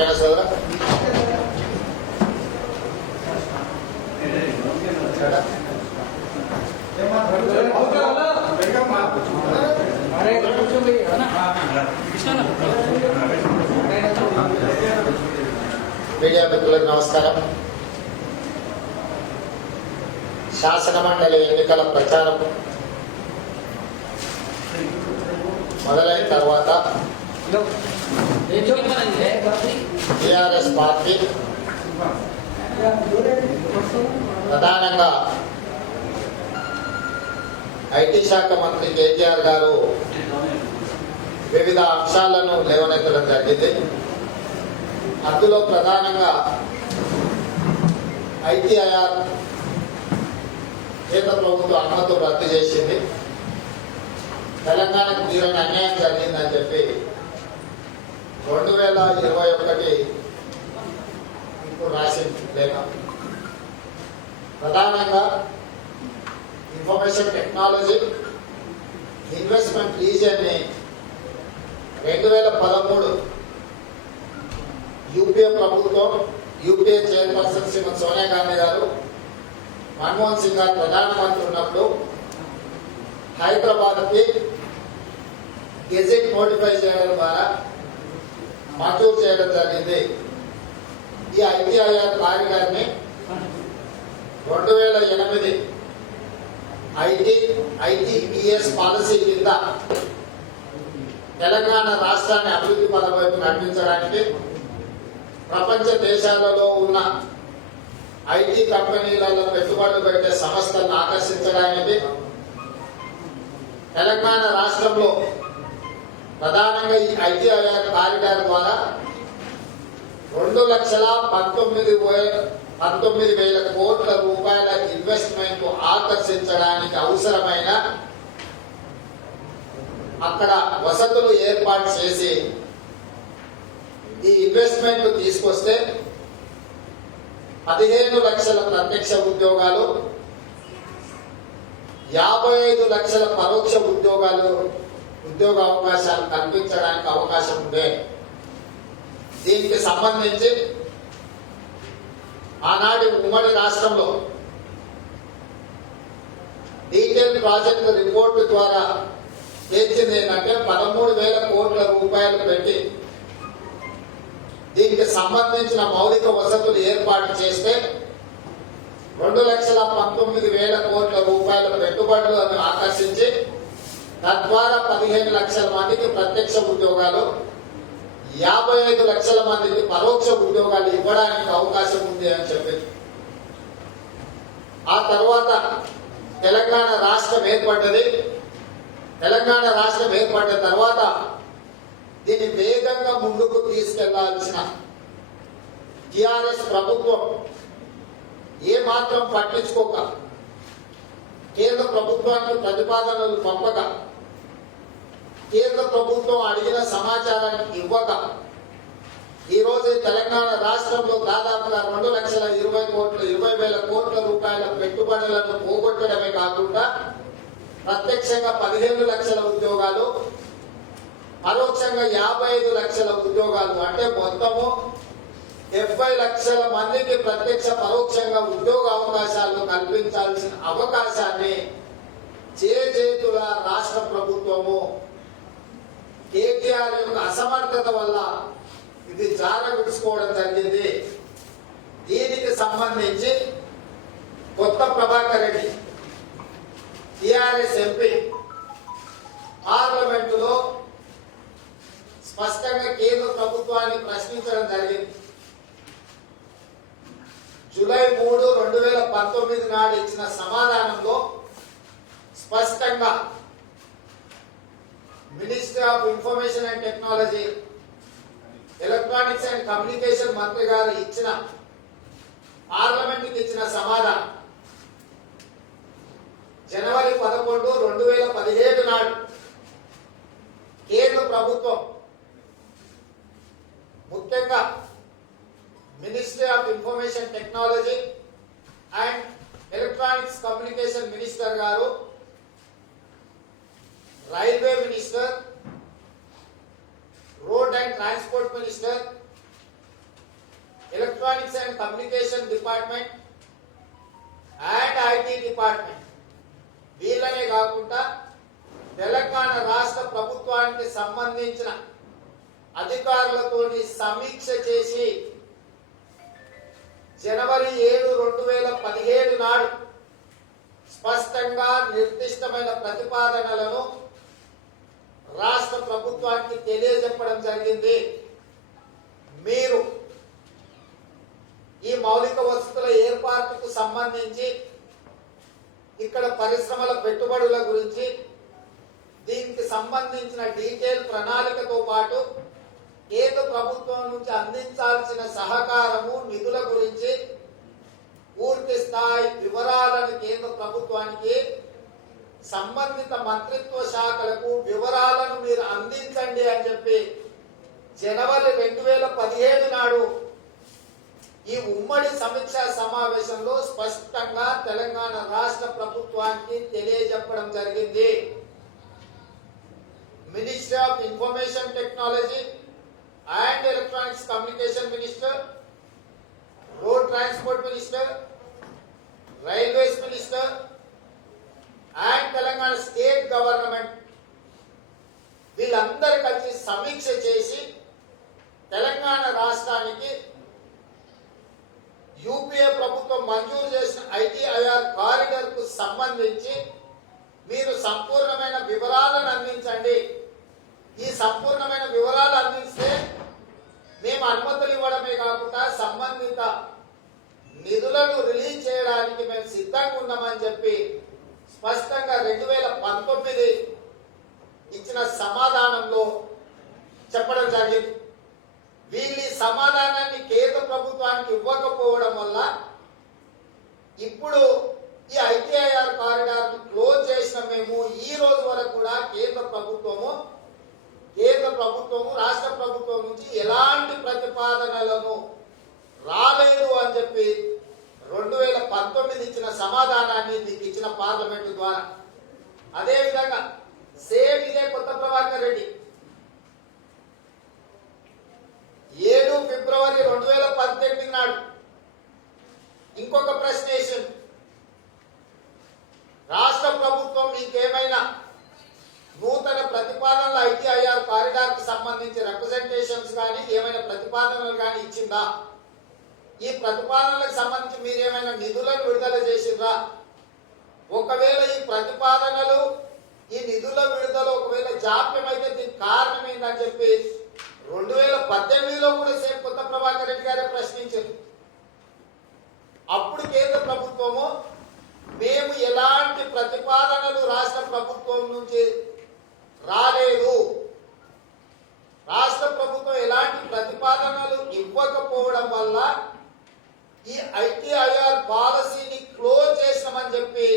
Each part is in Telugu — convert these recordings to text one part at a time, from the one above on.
ఓకేనా సోదరా? మీడియా మిత్రులకు నమస్కారం. శాసన మండలి ఎన్నికల ప్రచారం మొదలైన తర్వాత టిఆర్ఎస్ పార్టీ ప్రధానంగా ఐటీ శాఖ మంత్రి కేటీఆర్ గారు వివిధ అంశాలను లేవనెత్తడం జరిగింది. అందులో ప్రధానంగా ఐటీఐఆర్ కేంద్ర ప్రభుత్వం అనుమతులు రద్దు చేసింది, తెలంగాణకు తీరని అన్యాయం జరిగిందని చెప్పి 2021 ఇప్పుడు రాసింది లేఖ. ప్రధానంగా ఇన్ఫర్మేషన్ టెక్నాలజీ ఇన్వెస్ట్మెంట్ రీజియన్ని 2013 యూపీఏ ప్రభుత్వం, యూపీఏ చైర్పర్సన్ శ్రీమతి సోనియా గాంధీ గారు, మన్మోహన్ సింగ్ గారు ప్రధానమంత్రి ఉన్నప్పుడు హైదరాబాద్కి గెజెట్ నోటిఫై చేయడం ద్వారా మంజూరు చేయడం జరిగింది. ఈ ఐటీఐఆర్ కారిడార్ని 2008 ఐటీఈఎస్ పాలసీ కింద తెలంగాణ రాష్ట్రాన్ని అభివృద్ధి పథం వైపు నడిపించడానికి ప్రపంచ దేశాలలో ఉన్న ఐటీ కంపెనీలలో పెట్టుబడులు పెట్టే సంస్థలను ఆకర్షించడానికి తెలంగాణ రాష్ట్రంలో ప్రధానంగా ఈ ఐటీఐఆర్ కారిడార్ ద్వారా 2,19,000 కోట్ల రూపాయల ఇన్వెస్ట్మెంట్ ఆకర్షించడానికి అవసరమైన అక్కడ వసతులు ఏర్పాటు చేసి ఈ ఇన్వెస్ట్మెంట్ తీసుకొస్తే 15 లక్షల ప్రత్యక్ష ఉద్యోగాలు, 55 లక్షల పరోక్ష ఉద్యోగ అవకాశాలు కల్పించడానికి అవకాశం ఉండే. దీనికి సంబంధించి ఆనాటి ఉమ్మడి రాష్ట్రంలో డీటెయిల్ ప్రాజెక్ట్ రిపోర్టు ద్వారా తేల్చింది ఏంటంటే 13,000 కోట్ల రూపాయలు పెట్టి దీనికి సంబంధించిన మౌలిక వసతులు ఏర్పాటు చేస్తే 2,19,000 కోట్ల రూపాయల పెట్టుబడులను ఆకర్షించి తద్వారా 15 లక్షల మందికి ప్రత్యక్ష ఉద్యోగాలు, 55 లక్షల మందికి పరోక్ష ఉద్యోగాలు ఇవ్వడానికి అవకాశం ఉంది అని చెప్పింది. ఆ తర్వాత తెలంగాణ రాష్ట్రం ఏర్పడ్డది. తెలంగాణ రాష్ట్రం ఏర్పడిన తర్వాత దీన్ని వేగంగా ముందుకు తీసుకెళ్లాల్సిన టిఆర్ఎస్ ప్రభుత్వం ఏమాత్రం పట్టించుకోక, కేంద్ర ప్రభుత్వానికి ప్రతిపాదనలు పంపక, కేంద్ర ప్రభుత్వం అడిగిన సమాచారాన్ని ఇవ్వక ఈరోజు తెలంగాణ రాష్ట్రంలో దాదాపుగా 2,20,000 కోట్ల రూపాయల పెట్టుబడులను పోగొట్టడమే కాకుండా ప్రత్యక్షంగా 15 లక్షల ఉద్యోగాలు, పరోక్షంగా 55 లక్షల ఉద్యోగాలు, అంటే మొత్తము 70 లక్షల మందికి ప్రత్యక్ష పరోక్షంగా ఉద్యోగ అవకాశాలను కల్పించాల్సిన అవకాశాన్ని చేతుల రాష్ట్ర ప్రభుత్వము కేటీఆర్ యొక్క అసమర్థత వల్ల ఇది జారవిడుచుకోవడం జరిగింది. దీనికి సంబంధించి కొత్త ప్రభాకర్ రెడ్డి టిఆర్ఎస్ ఎంపీ పార్లమెంటులో స్పష్టంగా కేంద్ర ప్రభుత్వాన్ని ప్రశ్నించడం జరిగింది. జూలై 3, 2019 నాడు ఇచ్చిన సమాధానంలో స్పష్టంగా minister of information and technology, electronics and communication మంత్రి గారు ఇచ్చిన పార్లమెంట్కి ఇచ్చిన సమాధానం జనవరి 11, 2017 నాడు కేంద్ర ప్రభుత్వం ముఖ్యంగా ministry of information technology and electronics communication minister గారు, railway minister, road and transport minister, electronics and communication department and IT department వీళ్ళనే కాకుండా తెలంగాణ రాష్ట్ర ప్రభుత్వానికి సంబంధించిన అధికారులతోని సమీక్ష చేసి జనవరి 7, 2017 నాడు స్పష్టంగా నిర్దిష్టమైన ప్రతిపాదనలను రాష్ట్ర ప్రభుత్వానికి తెలియజెప్పడం జరిగింది. మీరు ఈ మౌలిక వసతుల ఏర్పాటుకు సంబంధించి ఇక్కడ పరిశ్రమల పెట్టుబడుల గురించి దీనికి సంబంధించిన డీటెయిల్ ప్రణాళికతో పాటు కేంద్ర ప్రభుత్వం నుంచి అందించాల్సిన సహకారము నిధుల గురించి పూర్తి స్థాయి వివరాలను కేంద్ర ప్రభుత్వానికి సంబంధిత మంత్రిత్వ శాఖలకు వివరాలను మీరు అందించండి అని చెప్పి జనవరి 2017 నాడు ఈ ఉమ్మడి సమీక్షా సమావేశంలో స్పష్టంగా తెలంగాణ రాష్ట్ర ప్రభుత్వానికి తెలియజెప్పడం జరిగింది. Ministry of information technology and electronics communication minister, road transport minister, railways minister and Telangana state government వీళ్ళందరూ కలిసి సమీక్ష చేసి తెలంగాణ రాష్ట్రానికి యూపీఏ ప్రభుత్వం మంజూరు చేసిన ఐటీఐఆర్ కారిడార్ కు సంబంధించి మీరు సంపూర్ణమైన వివరాలను అందించండి. ఈ సంపూర్ణమైన వివరాలు అందిస్తే మేము అనుమతులు ఇవ్వడమే కాకుండా సంబంధిత నిధులను రిలీజ్ చేయడానికి మేము సిద్ధంగా ఉన్నామని చెప్పి స్పష్టంగా 2019 ఇచ్చిన సమాధానంలో చెప్పడం జరిగింది. వీళ్ళు ఈ సమాధానాన్ని కేంద్ర ప్రభుత్వానికి ఇవ్వకపోవడం వల్ల ఇప్పుడు ఈ ఐటీఐఆర్ కారిడార్ క్లోజ్ చేసిన మేము ఈ రోజు వరకు కూడా కేంద్ర ప్రభుత్వము రాష్ట్ర ప్రభుత్వం నుంచి ఎలాంటి ప్రతిపాదనలను రాలేదు అని చెప్పి 2019 ఇచ్చిన సమాధానాన్ని దీనికి ఇచ్చిన పార్లమెంటు ద్వారా. అదేవిధంగా సేమ్ ఇదే కొత్త ప్రభాకర్ రెడ్డి 7 ఫిబ్రవరి 2018 నాడు ఇంకొక ప్రశ్న వేసింది. రాష్ట్ర ప్రభుత్వం ఇంకేమైనా నూతన ప్రతిపాదనలు ఐటీఐఆర్ కారిడార్ కు సంబంధించి రిప్రజెంటేషన్స్ కానీ ఏమైనా ప్రతిపాదనలు కానీ ఇచ్చిందా? ఈ ప్రతిపాదనలకు సంబంధించి మీరేమైనా నిధులను విడుదల చేసిందా? ఒకవేళ ఈ ప్రతిపాదనలు ఈ నిధుల విడుదల ఒకవేళ జాప్యం అయితే దీనికి కారణం ఏంటని చెప్పి 2018లో కూడా సేమ్ కొత్త ప్రభాకర్ రెడ్డి గారే ప్రశ్నించారు. అప్పుడు కేంద్ర ప్రభుత్వము మేము ఎలాంటి ప్రతిపాదనలు రాష్ట్ర ప్రభుత్వం నుంచి రాలేదు, రాష్ట్ర ప్రభుత్వం ఎలాంటి ప్రతిపాదనలు ఇవ్వకపోవడం వల్ల ఈ ఐటీఐఆర్ పాలసీని క్లోజ్ చేసామని చెప్పి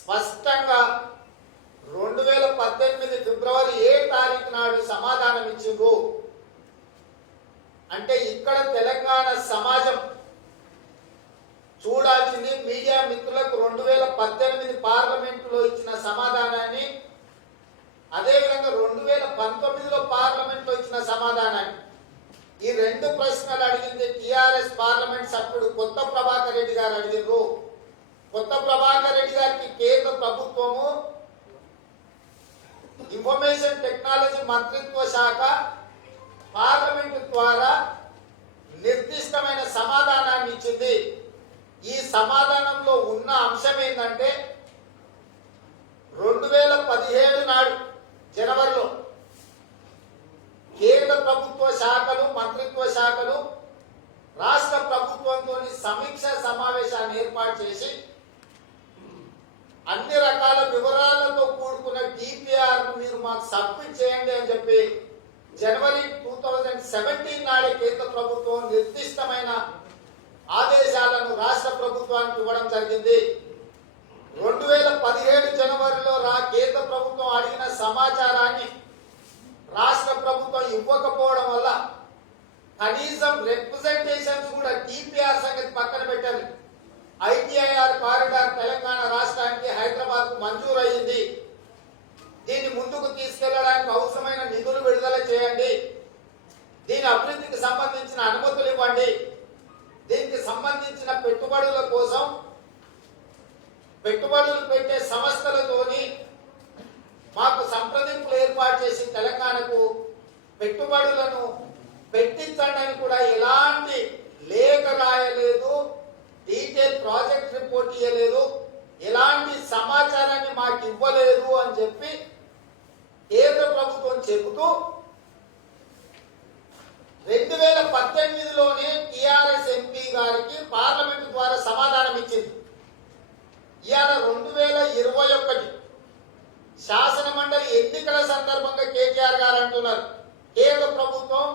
స్పష్టంగా 2018 ఫిబ్రవరి 7 తారీఖు నాడు సమాధానం ఇచ్చిండ్రు. అంటే ఇక్కడ తెలంగాణ సమాజం చూడాల్సింది మీడియా మిత్రులకు 2018 పార్లమెంటులో ఇచ్చిన సమాధానాన్ని, అదేవిధంగా 2019లో పార్లమెంట్లో ఇచ్చిన సమాధానాన్ని. ఈ రెండు ప్రశ్నలు అడిగింది టిఆర్ఎస్ పార్లమెంట్ సభ్యుడు కొత్త ప్రభాకర్ రెడ్డి గారు అడిగారు. కొత్త ప్రభాకర్ రెడ్డి గారికి కేంద్ర ప్రభుత్వము ఇన్ఫర్మేషన్ టెక్నాలజీ మంత్రిత్వ శాఖ పార్లమెంటు ద్వారా నిర్దిష్టమైన సమాధానాన్ని ఇచ్చింది. ఈ సమాధానంలో ఉన్న అంశం ఏంటంటే 2017 నాడు జనవరిలో కేంద్ర ప్రభుత్వ శాఖలు మంత్రిత్వ శాఖలు రాష్ట్ర ప్రభుత్వంతో సమీక్ష సమావేశాన్ని ఏర్పాటు చేసి అన్ని రకాల వివరాలతో కూడుకున్న డిపిఆర్ మీరు మాకు సబ్మిట్ చేయండి అని చెప్పి జనవరి 2017 నాడే కేంద్ర ప్రభుత్వం నిర్దిష్టమైన ఆదేశాలను రాష్ట్ర ప్రభుత్వానికి ఇవ్వడం జరిగింది. 2017 జనవరిలో కేంద్ర ప్రభుత్వం అడిగిన సమాచారాన్ని రాష్ట్ర ప్రభుత్వం ఇవ్వకపోవడం వల్ల కనీసం రిప్రజెంటేషన్స్ కూడా డిపిఆర్ సంగతి పక్కన పెట్టారు. ఐటీఐఆర్ కారిడార్ తెలంగాణ రాష్ట్రానికి హైదరాబాద్ కు మంజూరు అయింది, దీన్ని ముందుకు తీసుకెళ్లడానికి అవసరమైన నిధులు విడుదల చేయండి, దీని అభివృద్ధికి సంబంధించిన అనుమతులు ఇవ్వండి పెట్టుబడుల కోసం పెట్టుబడులు పెట్టే సంస్థలతోని మాకు సంప్రదింపులు ఏర్పాటు చేసి తెలంగాణకు పెట్టుబడులను పెట్టించండి అని కూడా ఎలాంటి లేఖ రాయలేదు, డీటెయిల్ ప్రాజెక్ట్ రిపోర్ట్ ఇవ్వలేదు, ఎలాంటి సమాచారాన్ని మాకు ఇవ్వలేదు అని చెప్పి కేంద్ర ప్రభుత్వం చెబుతూ 2018లోనే టిఆర్ఎస్ ఎంపీ గారికి పార్లమెంటు ద్వారా సమాధానం ఇచ్చింది. ఇవాళ 2021 శాసన మండలి ఎన్నికల సందర్భంగా కేటీఆర్ గారు అంటున్నారు, కేంద్ర ప్రభుత్వం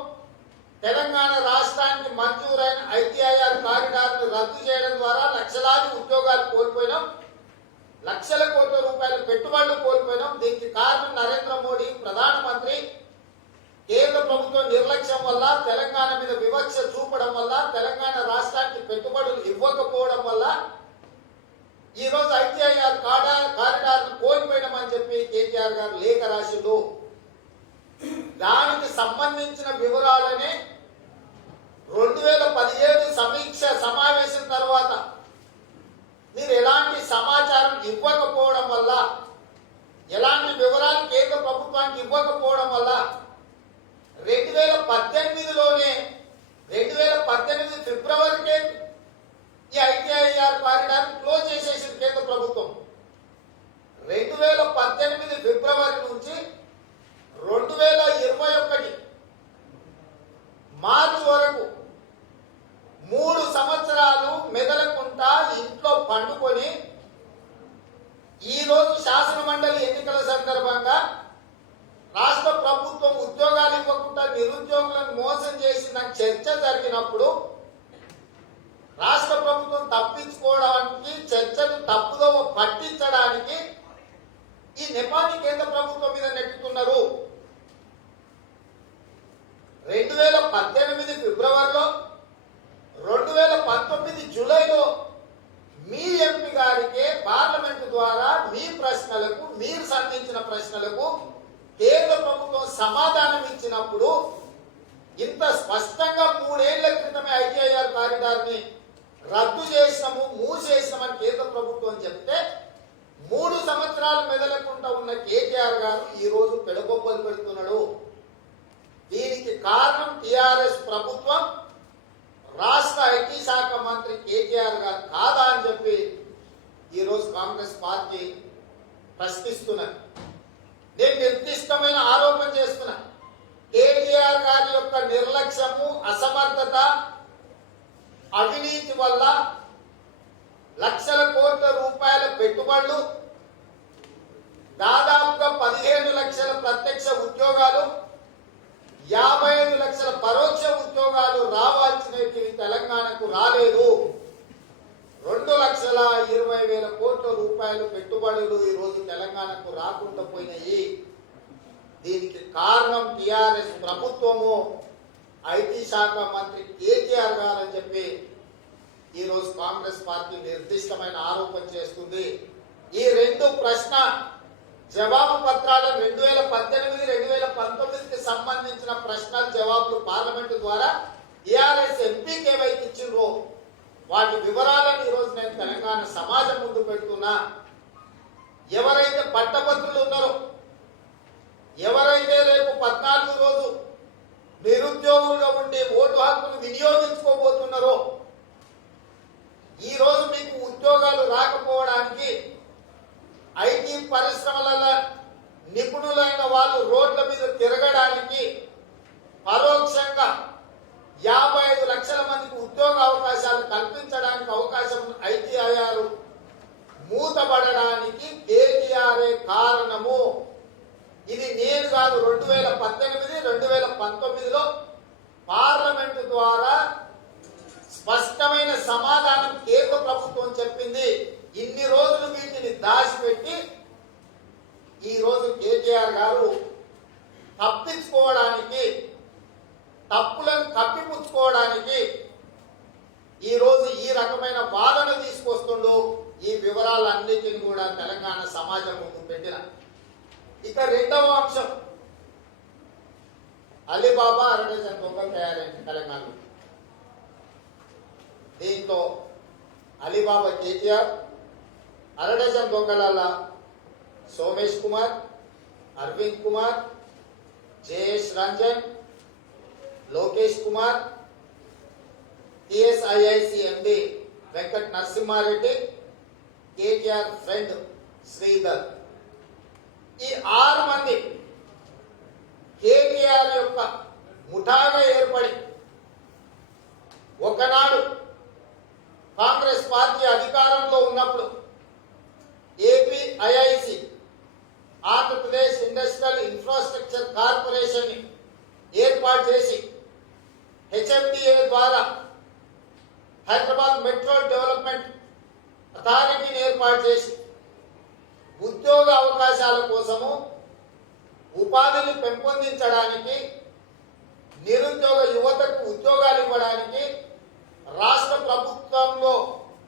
తెలంగాణ రాష్ట్రానికి మంజూరైన ఐటీఐఆర్ కారిడార్ను రద్దు చేయడం ద్వారా లక్షలాది ఉద్యోగాలు కోల్పోయినాం, లక్షల కోట్ల రూపాయల పెట్టుబడులు కోల్పోయినాం. దీనికి కారణం నరేంద్ర మోడీ ప్రధానమంత్రి కేంద్ర ప్రభుత్వం నిర్లక్ష్యం వల్ల, తెలంగాణ మీద వివక్ష చూపడం వల్ల, తెలంగాణ రాష్ట్రానికి పెట్టుబడులు ఇవ్వకపోవడం వల్ల ఈ రోజు ఐటీఐఆర్ కారిడార్ కోల్పోయినామని చెప్పి కేటీఆర్ గారు లేఖ రాసిండు. దానికి సంబంధించిన వివరాలని 2017 సమీక్ష సమావేశం తర్వాత మీరు ఎలాంటి సమాచారం ఇవ్వకపోవడం వల్ల, ఎలాంటి వివరాలు కేంద్ర ప్రభుత్వానికి ఇవ్వకపోవడం వల్ల 2018లోనే 2018 ఫిబ్రవరికే ఈ ఐటీఐఆర్ కారిడార్ క్లోజ్ చేసేసింది కేంద్ర ప్రభుత్వం. 2018 ఫిబ్రవరి నుంచి 2021 మార్చి వరకు 3 సంవత్సరాలు మెదలకుండా ఇంట్లో పండుకొని ఈ రోజు శాసన మండలి ఎన్నికల సందర్భంగా రాష్ట్ర ప్రభుత్వం ఉద్యోగాలు ఇవ్వకుండా నిరుద్యోగులను మోసం చేసిందని చర్చ జరిగినప్పుడు రాష్ట్ర ప్రభుత్వం తప్పించుకోవడానికి, చర్చను తప్పుదోవ పట్టించడానికి ఈ నెపాన్ని కేంద్ర ప్రభుత్వం మీద నెట్టుతున్నారు. 2018 ఫిబ్రవరిలో 2019 జూలైలో మీ ఎంపీ గారికి పార్లమెంటు ద్వారా మీ ప్రశ్నలకు, మీరు సంధించిన ప్రశ్నలకు కేంద్ర ప్రభుత్వం సమాధానం ఇచ్చినప్పుడు ఇంత స్పష్టంగా 3 ఏళ్ల క్రితమే ఐటీఐఆర్ కారిడార్ ని రద్దు చేసినాము, మూసేసినామని కేంద్ర ప్రభుత్వం చెప్తే 3 సంవత్సరాలు మెదలకుండా ఉన్న కేటీఆర్ గారు ఈ రోజు పెడబొబ్బలు పెడుతున్నాడు. దీనికి కారణం టిఆర్ఎస్ ప్రభుత్వం, రాష్ట్ర ఐటీ శాఖ మంత్రి కేటీఆర్ గారు కాదా అని చెప్పి ఈ రోజు కాంగ్రెస్ పార్టీ ప్రశ్నిస్తున్నది. నేను నిర్దిష్టమైన ఆరోపణ చేస్తున్నా. కేటీఆర్ గారి యొక్క నిర్లక్ష్యము, అసమర్థత, అవినీతి వల్ల లక్షల కోట్ల రూపాయల పెట్టుబడులు, దాదాపుగా 15 లక్షల ప్రత్యక్ష ఉద్యోగాలు, 55 లక్షల పరోక్ష ఉద్యోగాలు రావాల్సినవి తెలంగాణకు రాలేదు. 2,20,000 కోట్ల రూపాయల పెట్టుబడులు ఈ రోజు తెలంగాణకు రాకుండా పోయినాయి. దీనికి కారణం టిఆర్ఎస్ ప్రభుత్వము, ఐటీ శాఖ మంత్రి కేటీఆర్ గారు అని చెప్పి ఈ రోజు కాంగ్రెస్ పార్టీ నిర్దిష్టమైన ఆరోపణ చేస్తుంది. ఈ 2 ప్రశ్న జవాబు పత్రాలు 2018, 2019కి సంబంధించిన ప్రశ్నల జవాబులు పార్లమెంటు ద్వారా టిఆర్ఎస్ ఎంపీకి ఏవైతే ఇచ్చిండ్రో వాటి వివరాలను ఈ రోజు నేను తెలంగాణ సమాజం ముందు పెడుతున్నా. ఎవరైతే పట్టభద్రులు ఉన్నారో, ఎవరైతే రేపు 14 రోజు నిరుద్యోగులుగా ఉండి ఓటు హక్కును వినియోగించుకోబోతున్నారో, ఈ రోజు మీకు ఉద్యోగాలు రాకపోవడానికి ఐటీ పరిశ్రమలలో నిపుణులైన వాళ్ళు రోడ్ల మీద తిరగడానికి, పరోక్షంగా 55 లక్షల మందికి ఉద్యోగ అవకాశాలు కల్పించడానికి అవకాశం ఐటీఐఆర్ మూతపడడానికి కేటీఆర్ఏ కారణము. ఇది నేను కాదు, 2018, 2019లో పార్లమెంటు ద్వారా స్పష్టమైన సమాధానం కేంద్ర ప్రభుత్వం చెప్పింది. ఇన్ని రోజులు వీటిని దాచిపెట్టి ఈ రోజు కేటీఆర్ గారు తప్పించుకోవడానికి, తప్పులను కప్పిపుచ్చుకోవడానికి ఈ రోజు ఈ రకమైన వాదన తీసుకొస్తుండో ఈ వివరాలన్నిటిని కూడా తెలంగాణ సమాజం ముందు పెట్టిన. ఇక 2వ అంశం, అలీబాబా అరడజన్ దొంగలు తయారైంది తెలంగాణలో. దీంతో అలీబాబా కేటీఆర్, అరడజన్ దొంగలాల సోమేష్ కుమార్, అరవింద్ కుమార్, జయేష్ రంజన్, లోకేష్ కుమార్, టిఎస్ఐఐసి ఎండి వెంకట నరసింహారెడ్డి, కేటీఆర్ ఫ్రెండ్ శ్రీధర్. ఈ 6 మంది కేటీఆర్ యొక్క ముఠాగా ఏర్పడి ఒకనాడు కాంగ్రెస్ పార్టీ అధికారంలో ఉన్నప్పుడు APIIC, Andhra Pradesh industrial infrastructure corporation ని ఏర్పాటు చేసి హెచ్ఎండిఏ ద్వారా హైదరాబాద్ మెట్రో డెవలప్మెంట్ అథారిటీని ఏర్పాటు చేసి ఉద్యోగ అవకాశాల కోసము, ఉపాధిని పెంపొందించడానికి, నిరుద్యోగ యువతకు ఉద్యోగాలు ఇవ్వడానికి, రాష్ట్ర ప్రభుత్వంలో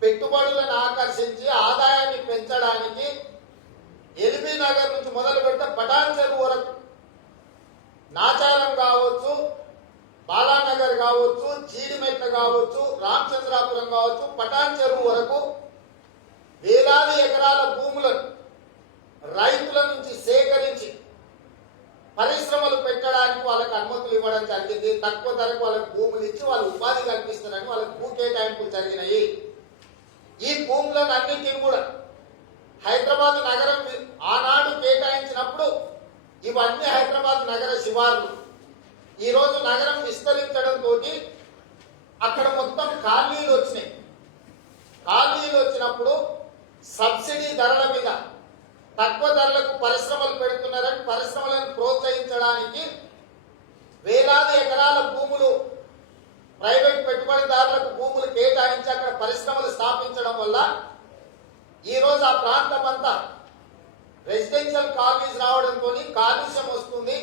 పెట్టుబడులను ఆకర్షించి ఆదాయాన్ని పెంచడానికి ఎల్బీ నగర్ నుంచి మొదలు పెడితే పటాన్ చెరువు వరకు, నాచారం కావచ్చు, బాలానగర్ కావచ్చు, జీడిమెట్ల కావచ్చు, రామచంద్రాపురం కావచ్చు, పటాన్ చెరువు వరకు వేలాది ఎకరాల భూములను రైతుల నుంచి సేకరించి పరిశ్రమలు పెట్టడానికి వాళ్ళకి అనుమతులు ఇవ్వడం జరిగింది. తక్కువ ధరకు వాళ్ళకి భూములు ఇచ్చి వాళ్ళు ఉపాధి కల్పిస్తున్నారని వాళ్ళకి భూ కేటాయింపులు జరిగినాయి. ఈ భూములను అన్నింటినీ కూడా హైదరాబాద్ నగరం ఆనాడు కేటాయించినప్పుడు ఇవన్నీ హైదరాబాద్ నగర శివార్లు. ఈరోజు నగరం విస్తరించడంతో అక్కడ మొత్తం కాలనీలు వచ్చినాయి. కాలనీలు వచ్చినప్పుడు సబ్సిడీ ధరల మీద తక్కువ ధరలకు పరిశ్రమలు పెడుతున్నారని పరిశ్రమలను ప్రోత్సహించడానికి వేలాది ఎకరాల భూములు ప్రైవేట్ పెట్టుబడిదారులకు భూములు కేటాయించి అక్కడ పరిశ్రమలు స్థాపించడం వల్ల ఈరోజు ఆ ప్రాంతం అంతా రెసిడెన్షియల్ కాలనీస్ రావడంతో కాలుష్యం వస్తుంది.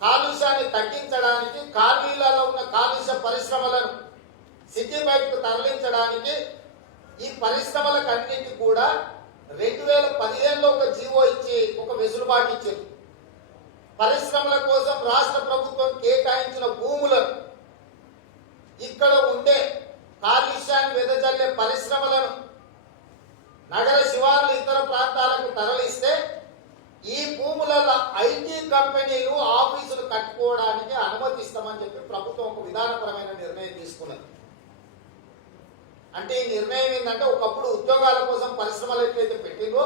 కాలుష్యాన్ని తగ్గించడానికి, కాలనీలలో ఉన్న కాలుష్య పరిశ్రమలను సిటీ బయటకు తరలించడానికి ఈ పరిశ్రమలకు అన్నింటి కూడా 2015లో ఒక జీవో ఇచ్చి ఒక వెసులుబాటు ఇచ్చింది. పరిశ్రమల కోసం రాష్ట్ర ప్రభుత్వం కేటాయించిన భూములను ఇక్కడ ఉండే కాలుష్యాన్ని వెదజల్లే పరిశ్రమలను నగర శివార్లు ఇతర ప్రాంతాలకు తరలిస్తే ఈ భూములలో ఐటీ కంపెనీలు ఆఫీసులు కట్టుకోవడానికి అనుమతిస్తామని చెప్పి ప్రభుత్వం ఒక విధానపరమైన నిర్ణయం తీసుకున్నది. అంటే ఈ నిర్ణయం ఏంటంటే ఒకప్పుడు ఉద్యోగాల కోసం పరిశ్రమలు ఎట్లయితే పెట్టిందో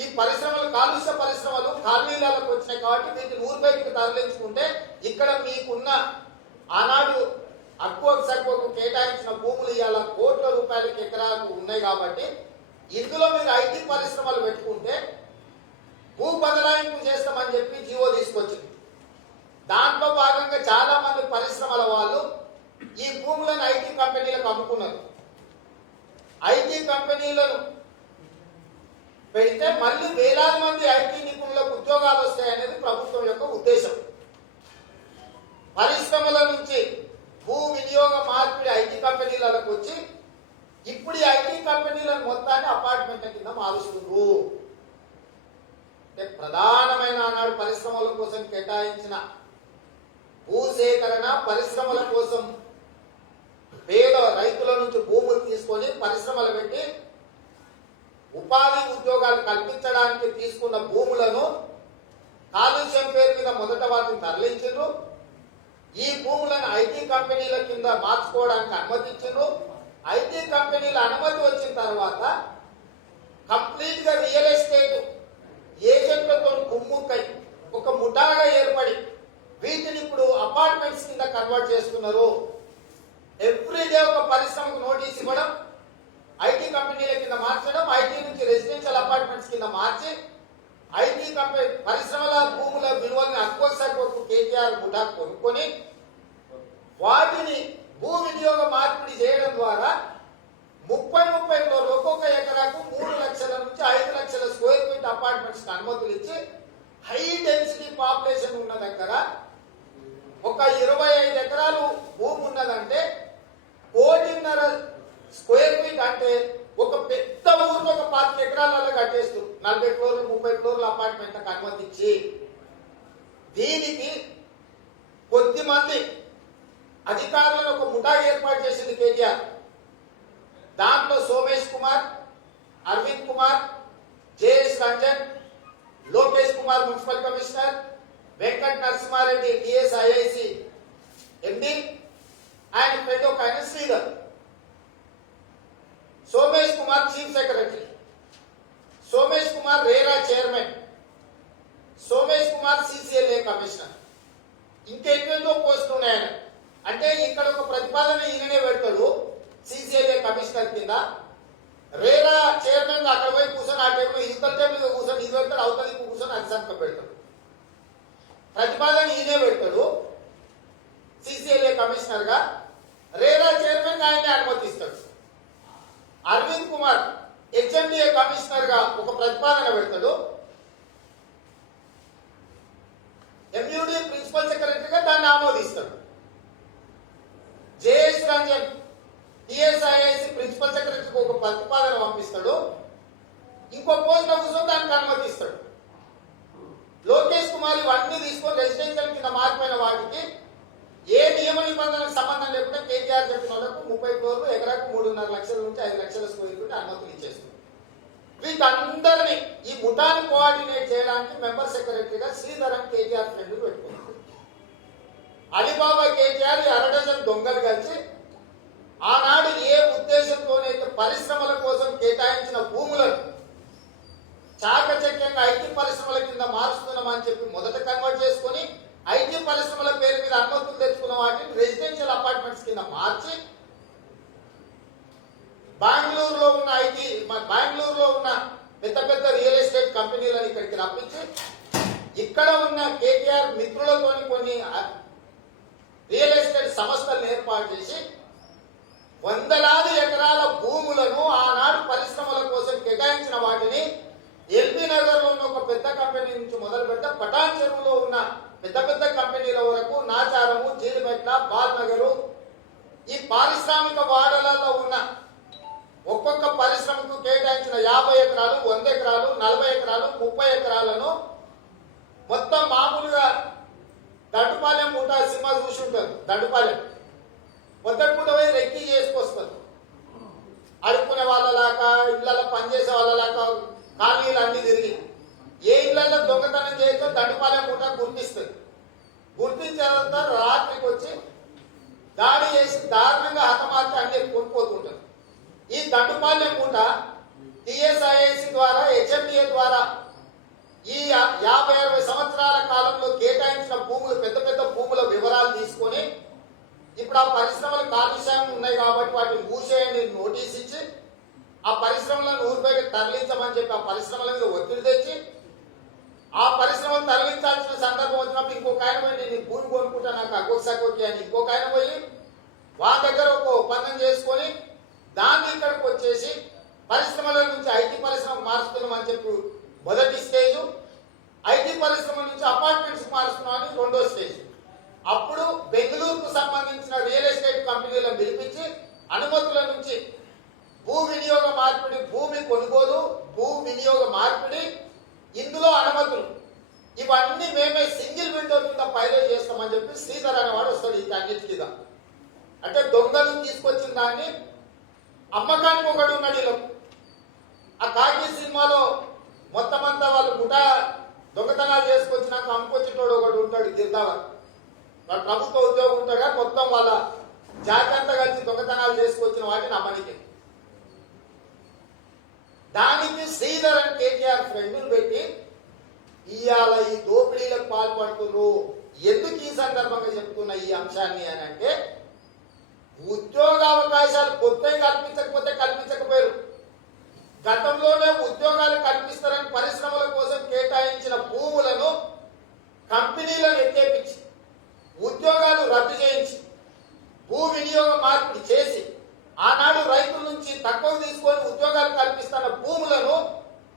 ఈ పరిశ్రమలు కాలుష్య పరిశ్రమలు కాలనీలకు వచ్చినాయి కాబట్టి వీటిని ఊరు బయటకు తరలించుకుంటే ఇక్కడ మీకున్న ఆనాడు అక్కువకు సక్కువకు కేటాయించిన భూములు ఇవాళ కోట్ల రూపాయలకి ఎకరాలకు ఉన్నాయి కాబట్టి ఇందులో మీరు ఐటీ పరిశ్రమలు పెట్టుకుంటే భూ బదలాయింపు చేస్తామని చెప్పి జీవో తీసుకొచ్చింది. దాంట్లో భాగంగా చాలా మంది పరిశ్రమల వాళ్ళు ఈ భూములను ఐటీ కంపెనీలకు అమ్ముకున్నారు. ఐటీ కంపెనీలను పెడితే మళ్ళీ వేలాది మంది ఐటీ నిపుణులకు ఉద్యోగాలు వస్తాయనేది ప్రభుత్వం యొక్క ఉద్దేశం. పరిశ్రమల నుంచి భూ వినియోగ మార్పిడి ఐటీ కంపెనీలకు వచ్చి ఇప్పుడు ఈ ఐటీ కంపెనీలను మొత్తాన్ని అపార్ట్మెంట్ల కింద మారుస్తున్నారు. అంటే ప్రధానమైన ఆనాడు పరిశ్రమల కోసం కేటాయించిన భూసేకరణ, పరిశ్రమల కోసం పేద రైతుల నుంచి భూములు తీసుకొని పరిశ్రమలు పెట్టి ఉపాధి ఉద్యోగాలు కల్పించడానికి తీసుకున్న భూములను కాలుష్యం పేరు మీద మొదట వాటిని తరలించారు. ఈ భూములను ఐటీ కంపెనీల కింద మార్చుకోవడానికి అనుమతించారు. ఐటీ కంపెనీల అనుమతి వచ్చిన తర్వాత కంప్లీట్ గా రియల్ ఎస్టేట్ ఏజెంట్లతో కుమ్ముక్కై ఒక ముఠాగా ఏర్పడి వీటిని ఇప్పుడు అపార్ట్మెంట్స్ కింద కన్వర్ట్ చేస్తున్నారు. ఎవ్రీడే ఒక పరిశ్రమకు నోటీస్ ఇవ్వడం, ఐటీ కంపెనీల కింద మార్చడం, ఐటీ నుంచి రెసిడెన్షియల్ అపార్ట్మెంట్స్ కింద మార్చి ఐటీ కంపెనీ పరిశ్రమల భూముల విలువలను అక్కువ సరుకు కేటీఆర్ ముఠా కొనుక్కొని వాటిని భూ వినియోగ మార్పిడి చేయడం ద్వారా 30 ఫ్లోర్లు ఒక్కొక్క ఎకరాకు 3 లక్షల నుంచి 5 లక్షల స్క్వేర్ ఫీట్ అపార్ట్మెంట్స్ అనుమతులు ఇచ్చి హై డెన్సిటీ పాపులేషన్ ఉన్న దగ్గర ఒక 25 ఎకరాలు భూమి ఉన్నదంటే 1.5 స్క్వేర్ ఫీట్ అంటే ఒక పెద్ద ఊరు ఒక 5 ఎకరాలలో కట్టేస్తూ 40 ఫ్లోర్లు 30 ఫ్లోర్ల అపార్ట్మెంట్లకు అనుమతించి దీనికి కొద్దిమంది అధికారులను ఒక ముఠా ఏర్పాటు చేసింది కేటీఆర్. దాంట్లో Kumar, Arvind Kumar, JS Ranjan, Lokesh Kumar municipal commissioner, Venkata Narasimha Reddy TS IIC MD and friend ఒక ఆయన Sridhar, Somesh Kumar chief secretary, Somesh Kumar RERA chairman, Somesh Kumar CCLA commissioner. ఇంకెన్నెన్నో పోస్టులు ఉన్నాయని అంటే ఇక్కడ ఒక ప్రతిపాదన ఈయననే పెడతాడు సిసిఎల్ఏ కమిషనర్ కింద. రేరా చైర్మన్ అక్కడ పోయి కూర్చొని ఆ టేబుల్ ఇతర టేబుల్ కూర్చొని ఇది పెడతాడు, అవతలి కూర్చొని అది సంతకం పెడతాడు. ప్రతిపాదన ఈయనే పెడతాడు సిసిఎల్ఏ కమిషనర్ గా. రేరా చైర్మన్ ఆయన్ని అనుమతిస్తాడు. అరవింద్ కుమార్ హెచ్ఎండిఏ కమిషనర్ గా ఒక ప్రతిపాదన పెడతాడు. ఎంయూడి ప్రిన్సిపల్ సెక్రటరీగా దాన్ని ఆమోదిస్తాడు. జేఎస్ రంజన్ టిఎస్ఐఐసి ప్రిన్సిపల్ సెక్రటరీకి ఒక ప్రతిపాదన పంపిస్తాడు. ఇంకో పోస్ట్ కూర్చొని దానికి అనుమతిస్తాడు. లోకేష్ కుమార్ ఇవన్నీ తీసుకొని రెసిడెన్షియల్ కింద మారిపోయిన వాటికి ఏ నియమ నిబంధనలకు సంబంధం లేకుండా కేటీఆర్ చెప్పిన వాళ్ళకు 30 ఫ్లోర్లు ఎకరాకు 3.5 లక్షల నుంచి 5 లక్షల స్క్వేర్ ఫీట్ అనుమతులు ఇచ్చేస్తుంది. వీటందరినీ ఈ ముఠాను కోఆర్డినేట్ చేయడానికి మెంబర్ సెక్రటరీగా శ్రీధరన్ కేటీఆర్ ఫ్రెండ్ పెట్టుకున్నాడు. అలీబాబా కేటీఆర్ అరడజన్ దొంగలు కలిసి ఆనాడు ఏ ఉద్దేశంతోనైతే పరిశ్రమల కోసం కేటాయించిన భూములను చాకచక్యంగా ఐటీ పరిశ్రమల కింద మారుస్తున్నామని చెప్పి మొదట కన్వర్ట్ చేసుకొని ఐటీ పరిశ్రమల పేరు మీద అనుమతులు తెచ్చుకున్న వాటిని రెసిడెన్షియల్ అపార్ట్మెంట్స్ కింద మార్చి బెంగళూరులో ఉన్న పెద్ద పెద్ద రియల్ ఎస్టేట్ కంపెనీలను ఇక్కడికి రప్పించి ఇక్కడ ఉన్న కేటీఆర్ మిత్రులతోని కొన్ని రియల్ ఎస్టేట్ సంస్థలను ఏర్పాటు చేసి వందలాది ఎకరాల భూములను ఆనాడు పరిశ్రమల కోసం కేటాయించిన వాటిని ఎల్బీ నగర్ లో ఉన్న ఒక పెద్ద కంపెనీ నుంచి మొదలు పెట్ట పటాన్ చెరువులో ఉన్న పెద్ద పెద్ద కంపెనీల వరకు నాచారము, జీడిమెట్ల, బాల్నగరు ఈ పారిశ్రామిక వాడలలో ఉన్న ఒక్కొక్క పరిశ్రమకు కేటాయించిన 50 ఎకరాలు, 100 ఎకరాలు, 40 ఎకరాలు, 30 ఎకరాలను మొత్తం మామూలుగా దండుపాలెం పూట సినిమా చూసి ఉంటారు. దండుపాలెం మొదటి పూట పోయి రెక్కి చేసుకొస్తారు. అడుక్కునే వాళ్ళలాగా, ఇళ్లలో పనిచేసే వాళ్ళలాగా ఖాళీలు అన్ని తిరిగి ఏ ఇళ్లలో దొంగతనం చేయొచ్చో దండుపాలెం పూట గుర్తిస్తుంది. గుర్తించిన తర్వాత రాత్రికి వచ్చి దాడి చేసి దారుణంగా హతమార్చి అన్ని కొనుక్కోతుంటారు. ఈ దండుపాలెం పూట టిఎస్ఐఐసి ద్వారా, హెచ్ఎండిఏ ద్వారా ఈ 50-60 సంవత్సరాల కాలంలో కేటాయించిన భూములు, పెద్ద పెద్ద భూముల వివరాలు తీసుకొని ఇప్పుడు ఆ పరిశ్రమలు కాలుష్యం ఉన్నాయి కాబట్టి వాటిని మూసేయని నోటీస్ ఇచ్చి ఆ పరిశ్రమలను ఊరిపైకి తరలించమని చెప్పి ఆ పరిశ్రమల మీద ఒత్తిడి తెచ్చి ఆ పరిశ్రమలు తరలించాల్సిన సందర్భం వచ్చినప్పుడు ఇంకొక ఆయన పోయి నేను భూమి కొనుక్కుంటా నాకు అగోసాకొచ్చి అని ఇంకొక ఆయన పోయి వాళ్ళ దగ్గర ఒక ఒప్పందం చేసుకొని దాన్ని ఇక్కడికి వచ్చేసి పరిశ్రమల నుంచి ఐటీ పరిశ్రమ మారుస్తున్నామని చెప్పి మొదటి స్టేజ్, ఐటీ పరిశ్రమ నుంచి అపార్ట్మెంట్స్ మారుస్తున్నామని రెండో స్టేజ్. అప్పుడు బెంగళూరుకు సంబంధించిన రియల్ ఎస్టేట్ కంపెనీలను పిలిపించి అనుమతుల నుంచి భూ వినియోగ మార్పిడి, భూమి కొనుగోలు, భూ వినియోగ మార్పిడి, ఇందులో అనుమతులు ఇవన్నీ మేమే సింగిల్ విండో కింద పైలట్ చేస్తామని చెప్పి శ్రీధర్ అనేవాడు వస్తాడు. ఈ అన్నిటికీ అంటే దొంగలు తీసుకొచ్చిన దాన్ని అమ్మకానికి ఒకడు ఉన్నాడు. ఇలా ఆ కాకి సినిమాలో మొత్తం అంతా వాళ్ళు ముఠా దొంగతనాలు చేసుకొచ్చినాక అమ్ముకొచ్చేటోడు ఒకడు ఉంటాడు గిరిదావర్. వాడు ప్రభుత్వ ఉద్యోగం ఉంటాడుగా మొత్తం వాళ్ళ జాగ్రత్త కలిసి దొంగతనాలు చేసుకొచ్చిన వాటిని అమ్మనికి. దానికి శ్రీధర్ అని కేటీఆర్ ఫ్రెండ్లు పెట్టి ఇవాళ ఈ దోపిడీలకు పాల్పడుతున్నారు. ఎందుకు ఈ సందర్భంగా చెప్తున్న ఈ అంశాన్ని అని అంటే ఉద్యోగ అవకాశాలు కొత్తవి కల్పించకపోయారు. గతంలోనే ఉద్యోగాలు కల్పిస్తారని పరిశ్రమల కోసం కేటాయించిన భూములను కంపెనీలను ఎత్తేపించి ఉద్యోగాలు రద్దు చేయించి భూ వినియోగ మార్పిడి చేసి ఆనాడు రైతుల నుంచి తక్కువ తీసుకొని ఉద్యోగాలు కల్పిస్తున్న భూములను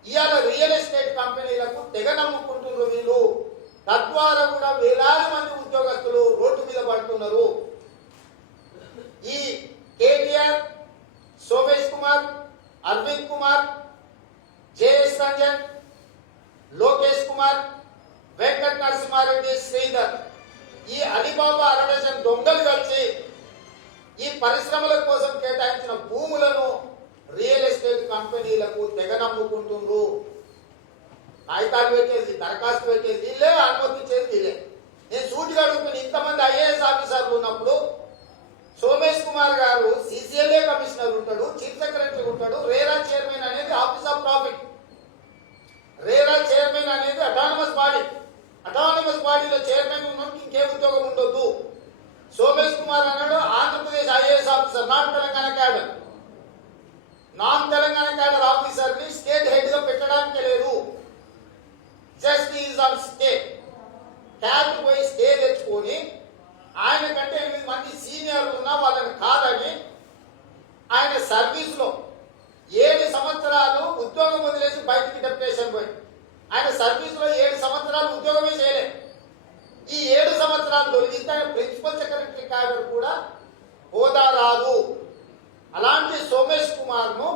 ఇవాళ రియల్ ఎస్టేట్ కంపెనీలకు తెగ నమ్ముకుంటున్నారు వీళ్ళు. తద్వారా కూడా వేలాది మంది ఉద్యోగస్తులు రోడ్డు మీద పడుతున్నారు. ఈ కేటీఆర్, సోమేష్ కుమార్, అరవింద్ కుమార్, జేఎస్ రంజన్, లోకేష్ కుమార్, వెంకట నరసింహారెడ్డి, శ్రీధర్ ఈ అలీబాబా అరడజన్ దొంగలు కలిసి ఈ పరిశ్రమల కోసం కేటాయించిన భూములను రియల్ ఎస్టేట్ కంపెనీలకు తెగ నమ్ముకుంటుండ్రు. కాగితాలు పెట్టేది, దరఖాస్తు పెట్టేది వీళ్ళే, అనుమతించేది వీళ్ళే. నేను సూటిగా అడుగుతున్నా, ఇంతమంది ఐఏఎస్ ఆఫీసర్లు ఉన్నప్పుడు సోమేష్ కుమార్ గారు సిసిఎల్ఏ కమిషనర్ ఉంటాడు, చీఫ్ సెక్రటరీ ఉంటాడు, రేరా చైర్మన్ అనేది office of profit. RERA chairman అనేది అటానమస్ బాడీ. అటానమస్ బాడీలో చైర్మన్ ఉన్నప్పుడు ఇంకే ఉద్యోగం ఉండొద్దు. సోమేష్ కుమార్ అన్నాడు Andhra Pradesh IAS officer, non Telangana cadre. Non Telangana cadre officer ని స్టేట్ హెడ్ గా పెట్టడానికి లేదు. Just is on stay. Cat పోయి స్టే తెచ్చుకొని ఆయన కంటే 8 మంది సీనియర్లు ఉన్నా వాళ్ళని కాదని ఆయన సర్వీస్ లో 7 సంవత్సరాలు ఉద్యోగం వదిలేసి బయటికి డెప్యుటేషన్ పోయి ఆయన సర్వీస్ లో 7 సంవత్సరాలు ఉద్యోగమే చేయలేదు. ఈ 7 సంవత్సరాలు తొలగిస్తే ఆయన ప్రిన్సిపల్ సెక్రటరీ క్యాడర్ కూడా హోదా రాదు. అలాంటి సోమేష్ కుమార్ ను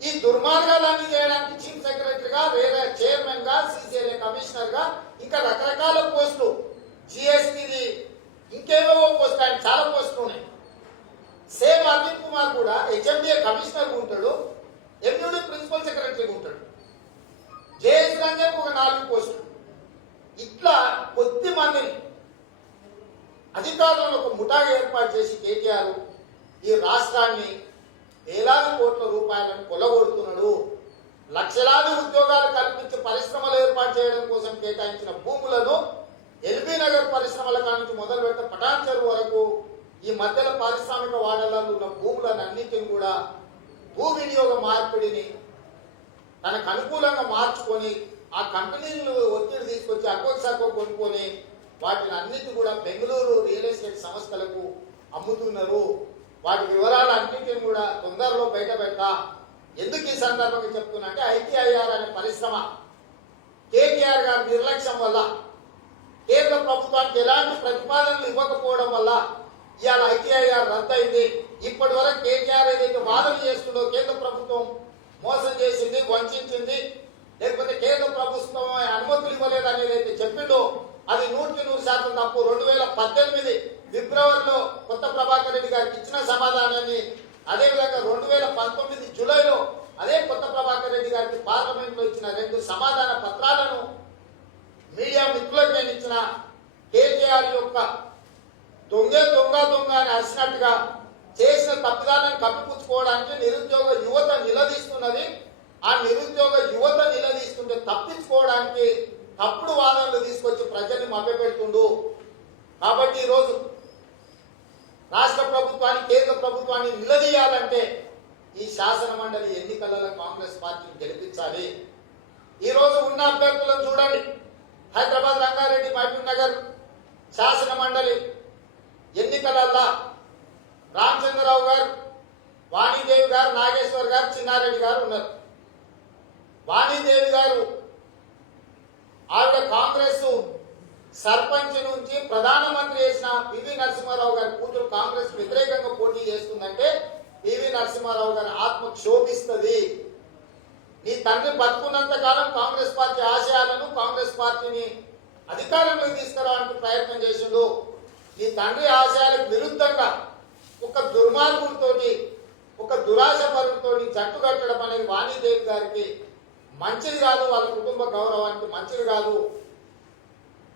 ఈ దుర్మార్గాలన్నీ చేయడానికి చీఫ్ సెక్రటరీగా, రేరా చైర్మన్ గా, సిసిఎల్ఏ కమిషనర్ గా, ఇంకా రకరకాల పోస్టులు, జిఎస్టీ ఇంకేవేవో పోస్టులు, ఆయన చాలా పోస్టులు ఉన్నాయి. సేమ్ అరవింద్ కుమార్ కూడా హెచ్ఎండిఏ కమిషనర్ ఉంటాడు, ఎంయూడి ప్రిన్సిపల్ సెక్రటరీ ఉంటాడు. జేఎస్ రంజన్ ఒక 4 పోస్టులు. ఇట్లా కొద్ది మందిని అధికారులను ఒక ముఠాగా ఏర్పాటు చేసి కేటీఆర్ ఈ రాష్ట్రాన్ని వేలాది కోట్ల రూపాయలను కొల్లగొడుతున్నాడు. లక్షలాది ఉద్యోగాలు కల్పించి పరిశ్రమలు ఏర్పాటు చేయడం కోసం కేటాయించిన భూములను ఎల్బీ నగర్ పరిశ్రమల నుంచి మొదలు పెట్ట పటాన్ చెరువు వరకు ఈ మధ్యలో పారిశ్రామిక వాడలలో ఉన్న భూములను అన్నింటిని కూడా భూ వినియోగ మార్పిడిని తనకు అనుకూలంగా మార్చుకొని ఆ కంపెనీలు ఒత్తిడి తీసుకొచ్చి అకోసకో కొనుక్కొని వాటిని అన్నిటి కూడా బెంగళూరు రియల్ ఎస్టేట్ సంస్థలకు అమ్ముతున్నారు. వాటి వివరాలు అన్నింటిని కూడా తొందరలో బయట పెడతా. ఎందుకు ఈ సందర్భంగా చెప్తున్నా అంటే ఐటీఐఆర్ అనే పరిశ్రమ కేటీఆర్ గారి నిర్లక్ష్యం వల్ల, కేంద్ర ప్రభుత్వానికి ఎలాంటి ప్రతిపాదనలు ఇవ్వకపోవడం వల్ల ఇవాళ ఐటీఐఆర్ రద్దయింది. ఇప్పటి వరకు కేటీఆర్ ఏదైతే వాదన చేస్తుందో కేంద్ర ప్రభుత్వం మోసం చేసింది, వంచింది, లేకపోతే కేంద్ర ప్రభుత్వం అనుమతులు ఇవ్వలేదు అనేది అయితే చెప్పిండో అది 100% తప్పు. 2018 ఫిబ్రవరిలో కొత్త ప్రభాకర్ రెడ్డి గారికి ఇచ్చిన సమాధానాన్ని, అదేవిధంగా 2019 జూలైలో అదే కొత్త ప్రభాకర్ రెడ్డి గారికి పార్లమెంట్ లో ఇచ్చిన 2 సమాధాన పత్రాలను మీడియా మిత్రులకు నేను ఇచ్చిన కేటీఆర్ యొక్క దొంగ అని అరిసినట్టుగా చేసిన తప్పిదాలను కప్పిపుచ్చుకోవడానికి నిరుద్యోగ యువత నిలదీస్తున్నది. ఆ నిరుద్యోగ యువత నిలదీస్తుంటే తప్పించుకోవడానికి తప్పుడు వాదనలు తీసుకొచ్చి ప్రజల్ని మభ్యపెడుతుండు. కాబట్టి ఈరోజు రాష్ట్ర ప్రభుత్వాన్ని, కేంద్ర ప్రభుత్వాన్ని నిలదీయాలంటే ఈ శాసన మండలి ఎన్నికలలో కాంగ్రెస్ పార్టీని గెలిపించాలి. ఈ రోజు ఉన్న అభ్యర్థులను చూడండి. హైదరాబాద్ రంగారెడ్డి మహబూబ్ నగర్ శాసన మండలి ఎన్నికలల్లా రామచంద్రరావు గారు, వాణిదేవి గారు, నాగేశ్వర్ గారు, చిన్నారెడ్డి గారు ఉన్నారు. వాణిదేవి గారు ఆవిడ కాంగ్రెస్ సర్పంచ్ నుంచి ప్రధానమంత్రి చేసిన పివి నరసింహారావు గారి కూతురు కాంగ్రెస్ వ్యతిరేకంగా పోటీ చేస్తుందంటే పివి నరసింహారావు గారి ఆత్మ క్షోభిస్తుంది. నీ తండ్రి బతుకున్నంత కాలం కాంగ్రెస్ పార్టీ ఆశయాలను, కాంగ్రెస్ పార్టీని అధికారంలోకి తీసుకురావడానికి ప్రయత్నం చేసిండు. నీ తండ్రి ఆశయాలకు విరుద్ధంగా ఒక దుర్మార్గుడితోటి, ఒక దురాశ పరులతో జట్టు కట్టడం అనేది వాణిదేవి గారికి మంచిది కాదు, వాళ్ళ కుటుంబ గౌరవానికి మంచిది కాదు.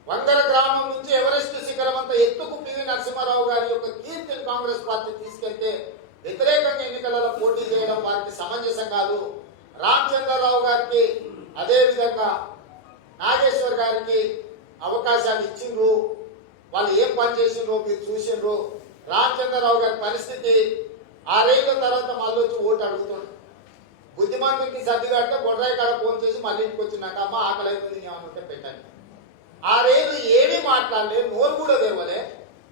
వంగర గ్రామం నుంచి ఎవరెస్ట్ శిఖరం అంత ఎత్తుకు పివి నరసింహారావు గారి యొక్క కీర్తిని కాంగ్రెస్ పార్టీ తీసుకెళ్తే వ్యతిరేకంగా ఎన్నికలలో పోటీ చేయడం వారికి సమంజసం కాదు. రామచంద్రరావు గారికి, అదే విధంగా నాగేశ్వర్ గారికి అవకాశాలు ఇచ్చిండ్రు. వాళ్ళు ఏం పని చేసిండ్రో మీరు చూసిండ్రు. రామచంద్రరావు గారి పరిస్థితి 6 ఏళ్ల తర్వాత మళ్ళీ వచ్చి ఓటు అడుగుతుండ్రు. బుద్ధిమంతుడికి సర్దిగట్ట బొడ్రాయి కాడ ఫోన్ చేసి మళ్ళీ ఇంటికి వచ్చినాక అమ్మ ఆకలి అవుతుంది ఏమనుంటే పెట్టండి. 6 ఏళ్ళు ఏమీ మాట్లాడలే, నోరు కూడా తెవలే.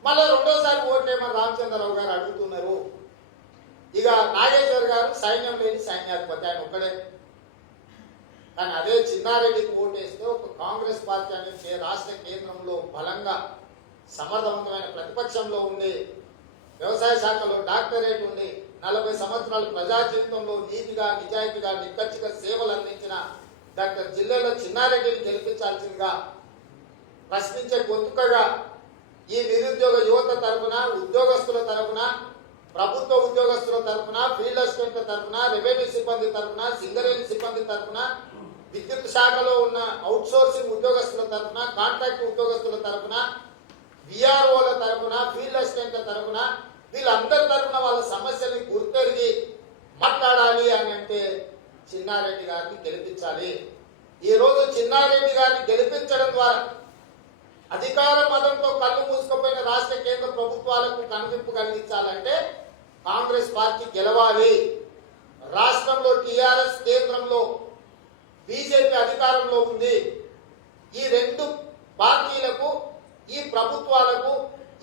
మళ్ళీ రెండోసారి ఓట్లేమని రామచంద్రరావు గారు అడుగుతున్నారు. ఇక నాగేశ్వర్ గారు సైన్యం లేని సైన్యాధిపతి, ఆయన ఒక్కడే. కానీ అదే చిన్నారెడ్డికి ఓటేస్తే ఒక కాంగ్రెస్ పార్టీ అనేది రాష్ట్ర కేంద్రంలో బలంగా సమర్థవంతమైన ప్రతిపక్షంలో ఉండి, వ్యవసాయ శాఖలో డాక్టరేట్ ఉండి, 40 సంవత్సరాలు ప్రజా జీవితంలో నీతిగా, నిజాయితీగా, నిక్కచ్చిగా సేవలు అందించిన డాక్టర్ జిల్లాలో చిన్నారెడ్డిని గెలిపించాల్సిందిగా ప్రశ్నించే గొంతుకగా ఈ నిరుద్యోగ యువత తరఫున, ఉద్యోగస్తుల తరఫున ప్రభుత్వ ఉద్యోగస్తుల తరఫున, ఫీల్డ్ అసిస్టెంట్ల తరఫున, రెవెన్యూ సిబ్బంది తరఫున, సింగరేణి సిబ్బంది తరఫున, విద్యుత్ శాఖలో ఉన్న అవుట్ సోర్సింగ్ ఉద్యోగస్తుల తరఫున, కాంట్రాక్ట్ ఉద్యోగస్తుల తరఫున, విఆర్ఓల తరఫున, ఫీల్డ్ అసిస్టెంట్ల తరఫున, వీళ్ళందరి తరఫున వాళ్ళ సమస్యల్ని గుర్తెరిగి మాట్లాడాలి అని అంటే చిన్నారెడ్డి గారిని గెలిపించాలి. ఈ రోజు చిన్నారెడ్డి గారిని గెలిపించడం ద్వారా అధికార మదంతో కళ్ళు మూసుకుపోయిన రాష్ట్ర కేంద్ర ప్రభుత్వాలకు కనువిప్పు కలిగించాలంటే కాంగ్రెస్ పార్టీ గెలవాలి. రాష్ట్రంలో టిఆర్ఎస్, కేంద్రంలో బీజేపీ అధికారంలో ఉంది. ఈ రెండు పార్టీలకు, ఈ ప్రభుత్వాలకు,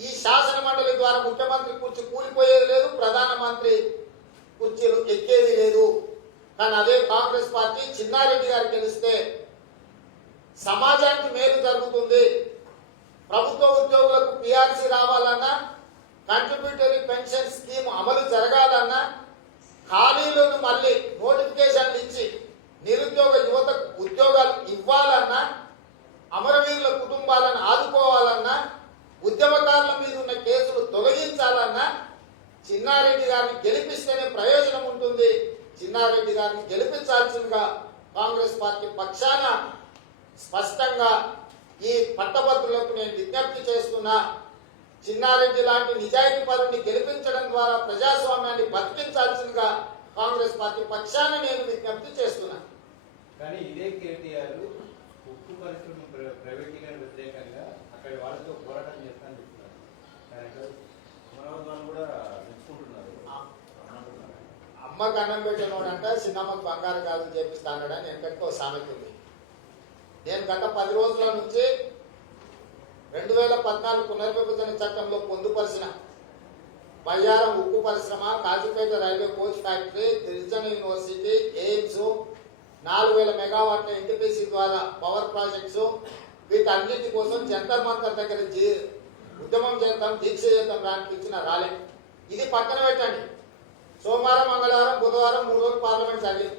ఈ శాసన మండలి ద్వారా ముఖ్యమంత్రి కుర్చీ కూలిపోయేది లేదు, ప్రధానమంత్రి కుర్చీలు ఎక్కేది లేదు. కానీ అదే కాంగ్రెస్ పార్టీ చిన్నారెడ్డి గారు గెలిస్తే సమాజానికి మేలు జరుగుతుంది. ప్రభుత్వ ఉద్యోగులకు పిఆర్సీ రావాలన్నా, కంట్రిబ్యూటరీ పెన్షన్ స్కీమ్ అమలు జరగాలన్నా, ఖాళీలను మళ్ళీ నోటిఫికేషన్లు ఇచ్చి నిరుద్యోగ యువతకు ఉద్యోగాలు ఇవ్వాలన్నా, అమరవీరుల కుటుంబాలను ఆదుకోవాలన్నా, ఉద్యమకారుల మీద ఉన్న కేసులు తొలగించాలన్నా చిన్నారెడ్డి గారిని గెలిపిస్తేనే ప్రయోజనం ఉంటుంది. చిన్నారెడ్డి గారిని గెలిపించాల్సిందిగా కాంగ్రెస్ పార్టీ పక్షాన స్పష్టంగా ఈ పట్టభద్రులకు నేను విజ్ఞప్తి చేస్తున్నా. చిన్నారెడ్డి లాంటి నిజాయితీ పరుని గెలిపించడం ద్వారా ప్రజాస్వామ్యాన్ని బతికించాల్సిందిగా కాంగ్రెస్ పార్టీ పక్షాన నేను విజ్ఞప్తి చేస్తున్నా. కానీ ఇదే కేటీఆర్ ఉక్కు పరిశ్రమ ప్రైవేటీకరణ వ్యతిరేకంగా అక్కడి వాళ్ళతో పోరాటం చేస్తానని చెప్తున్నారు. అమరావతి కూడా మెచ్చుకుంటున్నారు. అమ్మకు అన్నం పెట్టినోడంట చిన్నమ్మకు బంగారు గాజులు చేపిస్తానని వెనకటితో సామెత ఉంది. నేను గత 10 రోజుల నుంచి 2014 పునర్విభజన చట్టంలో పొందుపరిచిన బయ్యారం ఉక్కు పరిశ్రమ, కాజీపేట రైల్వే కోచ్ ఫ్యాక్టరీ, గిరిజన యూనివర్సిటీ, ఎయిమ్స్, 4000 మెగావాట్ల ఎన్టీపీసీ ద్వారా పవర్ ప్రాజెక్ట్స్, వీటన్నిటి కోసం జంతర్ మంతర్ దగ్గర ఉద్యమం చేద్దాం, దీక్ష చేద్దాం రానికి ఇచ్చిన రాలే. ఇది పక్కన పెట్టండి. సోమవారం, మంగళవారం, బుధవారం 3 రోజులు పార్లమెంట్ జరిగింది.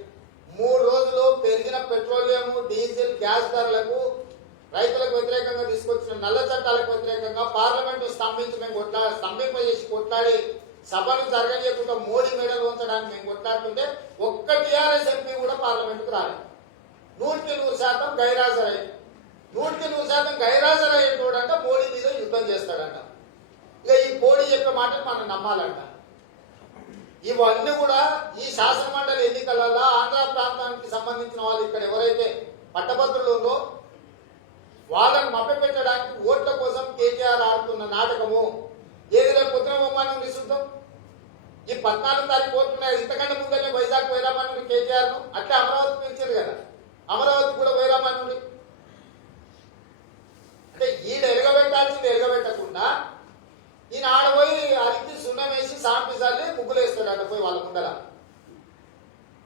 3 రోజులు పెరిగిన పెట్రోలియం, డీజిల్, గ్యాస్ ధరలకు, రైతులకు వ్యతిరేకంగా తీసుకొచ్చిన నల్ల చట్టాలకు వ్యతిరేకంగా పార్లమెంటు స్తంభింపజేసి కొట్లాడి సభను జరగలేకుండా మోడీ మెడలు ఉంచడానికి మేము కొట్లాడుతుంటే ఒక్క టీఆర్ఎస్ ఎంపీ కూడా పార్లమెంటుకు రాలేదు. 100% గైరాజరయ్యారు. 100% గైరాజరయ్యేటోడంట మోడీ మీద యుద్ధం చేస్తాడంట. ఇక ఈ మోడీ చెప్పే మాటలు మనం నమ్మాలంట. ఇవన్నీ కూడా ఈ శాసన మండలి ఎన్నికలలో ఆంధ్ర ప్రాంతానికి సంబంధించిన వాళ్ళు ఇక్కడ ఎవరైతే పట్టభద్రులు ఉందో వాళ్ళని మభ్యపెట్టడానికి ఓట్ల కోసం కేటీఆర్ ఆడుతున్న నాటకము. ఏది రేపు పొద్దున బొమ్మని విసుద్దాం. ఈ 14 తారీఖు ఓట్లున్నాయి. ఇంతకంటే ముందనే వైజాగ్ వైరామణి కేటీఆర్ ను అట్లా అమరావతి పిలిచారు కదా, అమరావతి కూడా వైరామణి. అంటే ఈడ ఎరగబెట్టాల్సింది ఎరగబెట్టకుండా ఈయన ఆడపోయి అరికి సున్నం వేసి సాంపిసాలి ముగ్గులు వేస్తాడు అక్కడ పోయి వాళ్ళ ముందర.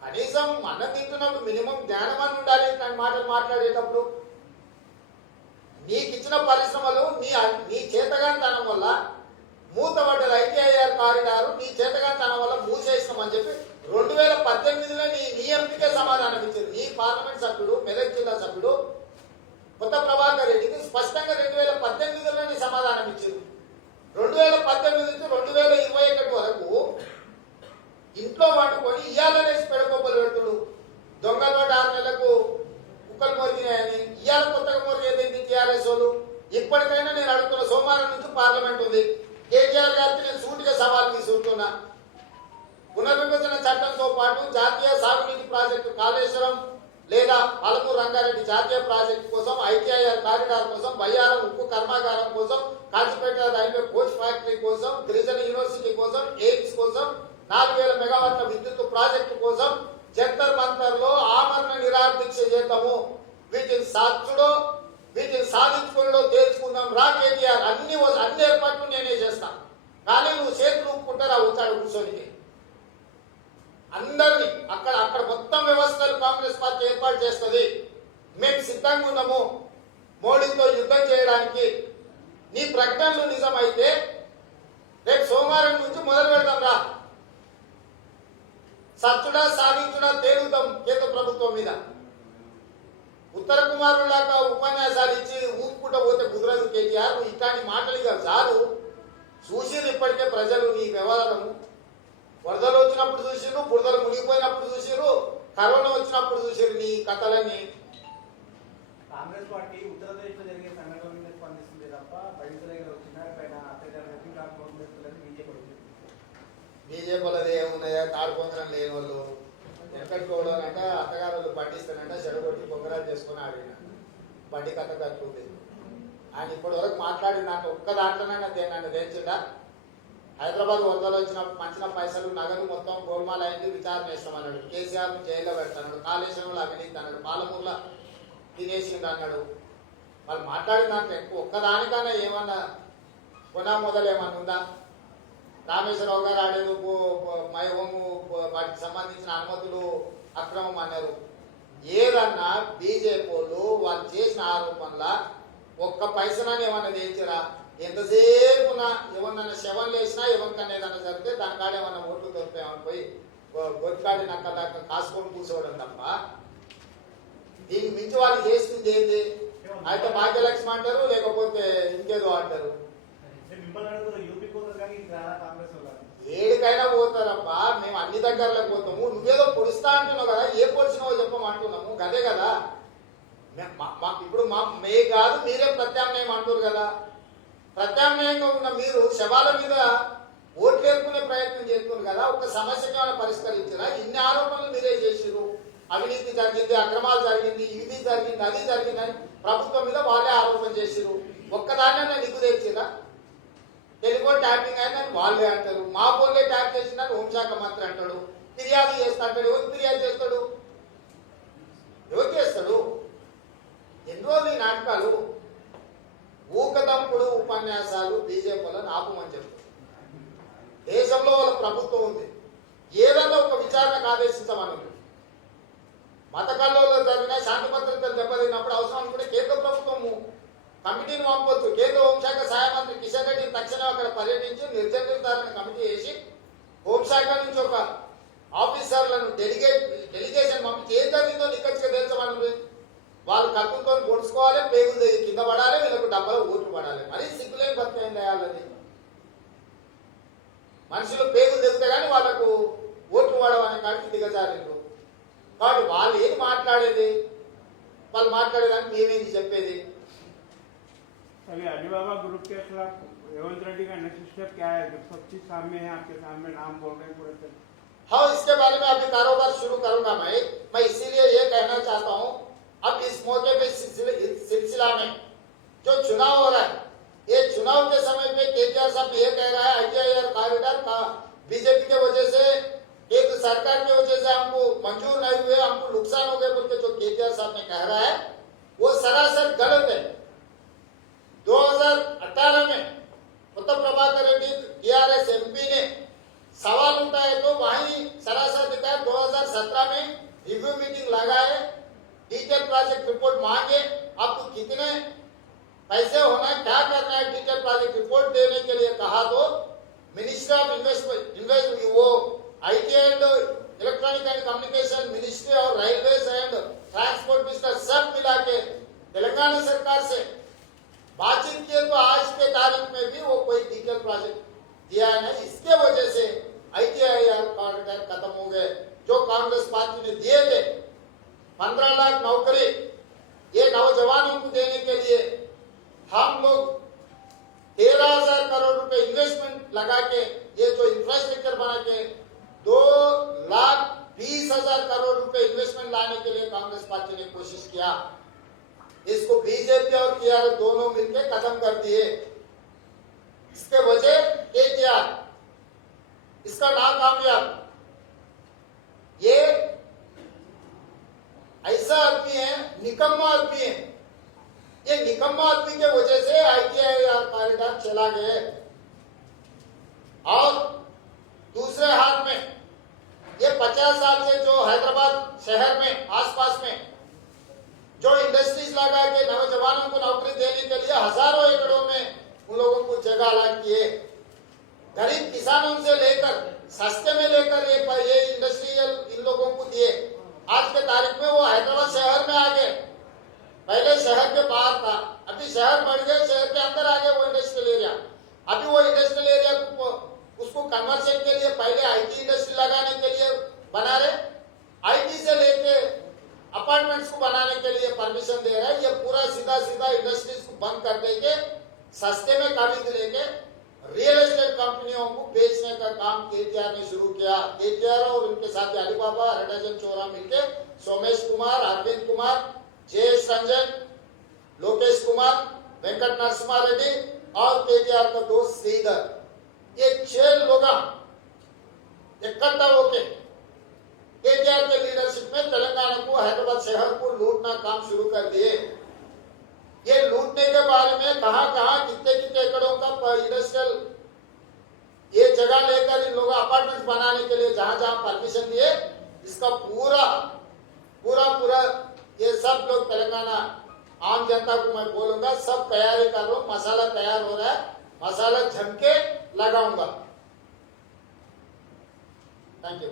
కనీసం అన్నం తింటున్నప్పుడు మినిమం జ్ఞానం అని ఉండాలి. ఇట్లాంటి మాటలు మాట్లాడేటప్పుడు నీకు ఇచ్చిన పరిశ్రమలు నీ చేతగానితనం వల్ల మూతపడ్డది. ఐటీఐఆర్ కారిడార్ నీ చేతగానితనం వల్ల మూసేస్తామని చెప్పి 2018లో నీ ఎంపీకే సమాధానం ఇచ్చారు. నీ పార్లమెంట్ సభ్యుడు, మెదక్ జిల్లా సభ్యుడు కొత్త ప్రభాకర్ రెడ్డికి స్పష్టంగా 2018లోనే సమాధానం ఇచ్చారు. 2018 నుంచి 2021 వరకు ఇంట్లో వండుకొని ఇయ్యాలనేసి పెడకొబ్బలు పెడుతుడు. దొంగ నోట 6 నెలలకు కుక్కలు మోరిగినాయని ఇయ్యాల కొత్తగా మోరిగేది టీఆర్ఎస్ వాళ్ళు. ఇప్పటికైనా నేను అడుగుతున్న, సోమవారం నుంచి పార్లమెంట్ ఉంది. కేటీఆర్ గారికి నేను సూటిగా సవాల్ తీసుకుంటున్నా. పునర్విభజన చట్టంతో పాటు జాతీయ సాగునీటి ప్రాజెక్టు కాళేశ్వరం లేదా పాలమూరు రంగారెడ్డి జాతీయ ప్రాజెక్టు కోసం, ఐటీఐఆర్ కారిడార్ కోసం, బయ్యారం ఉక్కు కర్మాగారం కోసం, కాజీపేట రైల్వే కోచ్ ఫ్యాక్టరీ కోసం, గిరిజన యూనివర్సిటీ కోసం, ఎయిమ్స్ కోసం, 4000 మెగావాట్ల విద్యుత్ ప్రాజెక్టు కోసం జంతర్ మంతర్ లో ఆమరణ నిరాదీక్ష చేద్దాము. వీటిని సాధించుకుని తేల్చుకుందాం రా కేటీఆర్. అన్ని ఏర్పాట్లు నేనే చేస్తాను. కానీ నువ్వు చేతులు ఊపుకుంటారా వచ్చాడు కూర్చొనికి అందరినీ అక్కడ మొత్తం వ్యవస్థలు కాంగ్రెస్ పార్టీ ఏర్పాటు చేస్తుంది. మేము సిద్ధంగా ఉన్నాము మోడీతో యుద్ధం చేయడానికి. నీ ప్రకటనలు నిజమైతే రేపు సోమవారం నుంచి మొదలు పెడతాం రా. సచ్చుడా సాధించుడా తేలుతాం కేంద్ర ప్రభుత్వం మీద. ఉత్తర కుమారులాగా ఉపన్యాసాలు ఇచ్చి ఊపుకుంటూ పోతే కుదరదు కేటీఆర్. ఇట్లాంటి మాటలు ఇక చాలు. చూసిరు ఇప్పటికే ప్రజలు నీ వ్యవహారం. వరదలు వచ్చినప్పుడు చూసిరు, బురదలు మునిగిపోయినప్పుడు చూసిరు, కరోనా వచ్చినప్పుడు చూసిరు. నీ కథలన్నీ కాంగ్రెస్ పార్టీ ఉత్తరప్రదేశ్లో జరిగే సంఘటనల మీద స్పందిస్తుంది తప్ప బయట చిన్నారి పైన అత్యాచారం కాకపోవడం బీజేపీ బీజేపీలది ఏమున్నాయా? తాడుపొందరం లేని వాళ్ళు ఎక్కడికోవడానంట అత్తగారులు పట్టిస్తానంట చెడగొట్టి పొంగరాలు చేసుకుని ఆడిన బండి కథ కట్టుకుంది. ఆయన ఇప్పటి వరకు మాట్లాడినంత ఒక్క దాంట్లోనైనా దేన్ని తెచ్చిండా? హైదరాబాద్ వరదలు వచ్చినప్పుడు మంచిన పైసలు నగలు మొత్తం గోల్మాల్ అయింది, విచారణ చేస్తామన్నాడు. కేసీఆర్ జైల్లో పెడతాడు, కాళేశ్వరంలో అవినీతి అన్నాడు, పాలమూరులో తినేసిండు అన్నాడు. వాళ్ళు మాట్లాడిన దాంట్లో ఎక్కువ ఒక్కదానికన్నా ఏమన్నా కొనా మొదలు ఏమన్నా ఉందా? రామేశ్వరరావు గారు ఆడేది మై హోము వాటికి సంబంధించిన అనుమతులు అక్రమం అన్నారు. ఏదన్నా బీజేపీ వాళ్ళు చేసిన ఆరోపణల ఒక్క పైసనాన్ని ఏమన్నా తెచ్చిరా? ఎంతసేపు ఏమన్నా శవం లేచినా ఎవరికన్నా ఏదన్నా జరిగితే దానికాడ ఏమన్నా ఓట్లు దొరుకుతాయని పోయి గొరికాడి నక్క దాకా కాసుకొని కూర్చోవడం తప్ప దీనికి మించి వాళ్ళు చేస్తుంది ఏంది? అయితే భాగ్యలక్ష్మి అంటారు, లేకపోతే ఇంకేదో అంటారు. ఏడికైనా పోతారబ్బా, మేము అన్ని దగ్గరలో పోతాము. నువ్వేదో పొడుస్తా అంటున్నావు కదా, ఏ పొడిచినావో చెప్పమంటున్నాము, గదే కదా. ఇప్పుడు మే కాదు మీరే ప్రత్యామ్నాయం అంటారు కదా. ప్రత్యామ్నాయంగా ఉన్న మీరు శవాల మీద ఓట్లు ఏర్పుకునే ప్రయత్నం చేస్తున్నారు కదా. ఒక సమస్యకి ఏమైనా పరిష్కరించారా? ఇన్ని ఆరోపణలు మీరే చేసిరు. అవినీతి జరిగింది, అక్రమాలు జరిగింది, ఇది జరిగింది, అది జరిగిందని ప్రభుత్వం మీద వాళ్ళే ఆరోపణ చేసిరు. ఒక్కదాన్ని నిగ్గు తెచ్చిరా? టెలిఫోన్ ట్యాపింగ్ అయిందని వాళ్ళే అంటారు, మా ఫోన్లే ట్యాప్ చేసిందని హోంశాఖ మంత్రి అంటాడు. ఫిర్యాదు చేస్తా అంటాడు. ఎవరికి ఫిర్యాదు చేస్తాడు? ఎవరు చేస్తాడు? ఎన్ని రోజులు ఈ నాటకాలు? ఊకదంపుడు ఉపన్యాసాలు బీజేపీలను ఆపమని చెప్తారు. దేశంలో వాళ్ళ ప్రభుత్వం ఉంది, ఏదన్నా ఒక విచారణకు ఆదేశించమని. మత కల్లోలో జరిగిన శాంతి భద్రతలు దెబ్బతిన్నప్పుడు అవసరం అనుకుంటే కేంద్ర ప్రభుత్వము కమిటీని పంపొచ్చు. కేంద్ర హోంశాఖ సహాయ మంత్రి కిషన్ రెడ్డి తక్షణం అక్కడ పర్యటించి నిర్దేశించాలని కమిటీ వేసి హోంశాఖ నుంచి ఒక ఆఫీసర్లను డెలిగేషన్ పంపించి ఏం జరిగిందో నిక్కచ్చిగా తెలుసమని. వాళ్ళు కక్కులతో పొడుచుకోవాలి, పేగులు కింద పడాలి, వీళ్ళకు డబ్బలో ఓట్లు పడాలి. మరీ సిగ్గులేని బతికేం చేయాలని. మనుషులు పేగులు తెగితే కానీ వాళ్ళకు ఓట్లు పడవనే కాడికి దిగజారిండ్రు. కాబట్టి వాళ్ళు ఏది మాట్లాడేది? వాళ్ళు మాట్లాడేదానికి మేమేంది చెప్పేది? अभी अलीबाबा ग्रुप के खिलाफ रेवंत रेड्डी का नेक्स्ट स्टेप क्या है? जब सब चीज सामने है, आपके सामने नाम बोल रहे हैं पूरे। हाँ, इसके बारे में अभी कारोबार शुरू करूंगा मैं इसीलिए ये कहना चाहता हूँ, अब इस मौके पे सिलसिला में जो चुनाव हो रहा है, ये चुनाव के समय पे केसीआर साहब ये कह रहा है ITIR कॉरिडोर का बीजेपी के वजह से, केंद्र सरकार की वजह से हमको मंजूर नहीं हुए, हमको नुकसान हो गए बोल के जो केसीआर साहब ने कह रहा है वो सरासर गलत है। 2018 में उत्तर प्रभाकर रेड्डी TRS MP ने सवाल उठाए तो वहीं सरासर दिखाया। 2017 में रिव्यू मीटिंग लगाए, डिटेल प्रोजेक्ट रिपोर्ट मांगे, आपको कितने पैसे होना है, क्या करना है, डिटेल प्रोजेक्ट रिपोर्ट देने के लिए कहा तो मिनिस्ट्री ऑफ इन्वेस्टमेंट वो IT and electronic and communication ministry और रेलवेज एंड ट्रांसपोर्ट मिनिस्टर सब मिला के तेलंगाना सरकार से बातचीत किए तो आज के तारीख में भी वो कोई डिटेल प्रोजेक्ट दिया नहीं। इसके वजह से ITIR कॉरिडोर खत्म हो गए। जो कांग्रेस पार्टी ने दिए थे 15 लाख नौकरी ये नौजवानों को देने के लिए हम लोग 13,000 करोड़ रुपए इन्वेस्टमेंट लगा के ये जो इंफ्रास्ट्रक्चर बना के 2,20,000 करोड़ रुपए इन्वेस्टमेंट लाने के लिए कांग्रेस पार्टी ने कोशिश किया। इसको बीजेपी और TRS दोनों मिलकर खत्म कर दिए। इसके वजह KTR इसका नाकामयाब। ये ऐसा आदमी है, निकम्मा आदमी है। ये निकम्मा आदमी के वजह से ITIR कॉरिडोर चला गए। और दूसरे हाथ में ये 50 साल से जो हैदराबाद शहर में आसपास में जो इंडस्ट्रीज लगा के नौजवानों को नौकरी देने के लिए हजारों एकड़ों में उन लोगों को जगह अलॉट किए। गरीब किसानों से लेकर सस्ते में लेकर ये इंडस्ट्रियल इन लोगों को दिए। आज के तारीख में वो हैदराबाद शहर में आ गए। पहले शहर के बाहर था, अभी शहर बढ़ गए, शहर के अंदर आ गए वो इंडस्ट्रियल एरिया। अभी वो इंडस्ट्रियल एरिया को उसको कन्वर्शन के लिए पहले IT इंडस्ट्री आईटी से लेके अपार्टमेंट्स को बनाने के लिए परमिशन दे रहा है। ये पूरा सीधा सीधा इंडस्ट्रीज को बंद कर देके सस्ते में खरीद लेके रियल एस्टेट कंपनियों को बेचने का काम केटीआर ने शुरू किया। केटीआर और उनके साथ अलीबाबा, हरडजन चोरा मिलके सोमेश कुमार, अरविंद कुमार, जयेश रंजन, लोकेश कुमार, वेंकट नरसिम्हा रेड्डी और केटीआर का दोस्त श्रीधर, ये 6 लोग इकट्ठा होके केटीआर के लीडरशिप में तेलंगाना को, हैदराबाद शहर को लूटना काम शुरू कर दिए। ये लूटने के बारे में कहां कितने एकड़ों का इंडस्ट्रियल ये जगह लेकर इन लोगों अपार्टमेंट बनाने के लिए जहां जहां परमिशन दिए, इसका पूरा ये सब लोग तेलंगाना आम जनता को मैं बोलूंगा, सब तैयारी कर लो, मसाला तैयार हो रहा है, मसाला झमके लगाऊंगा। Thank you.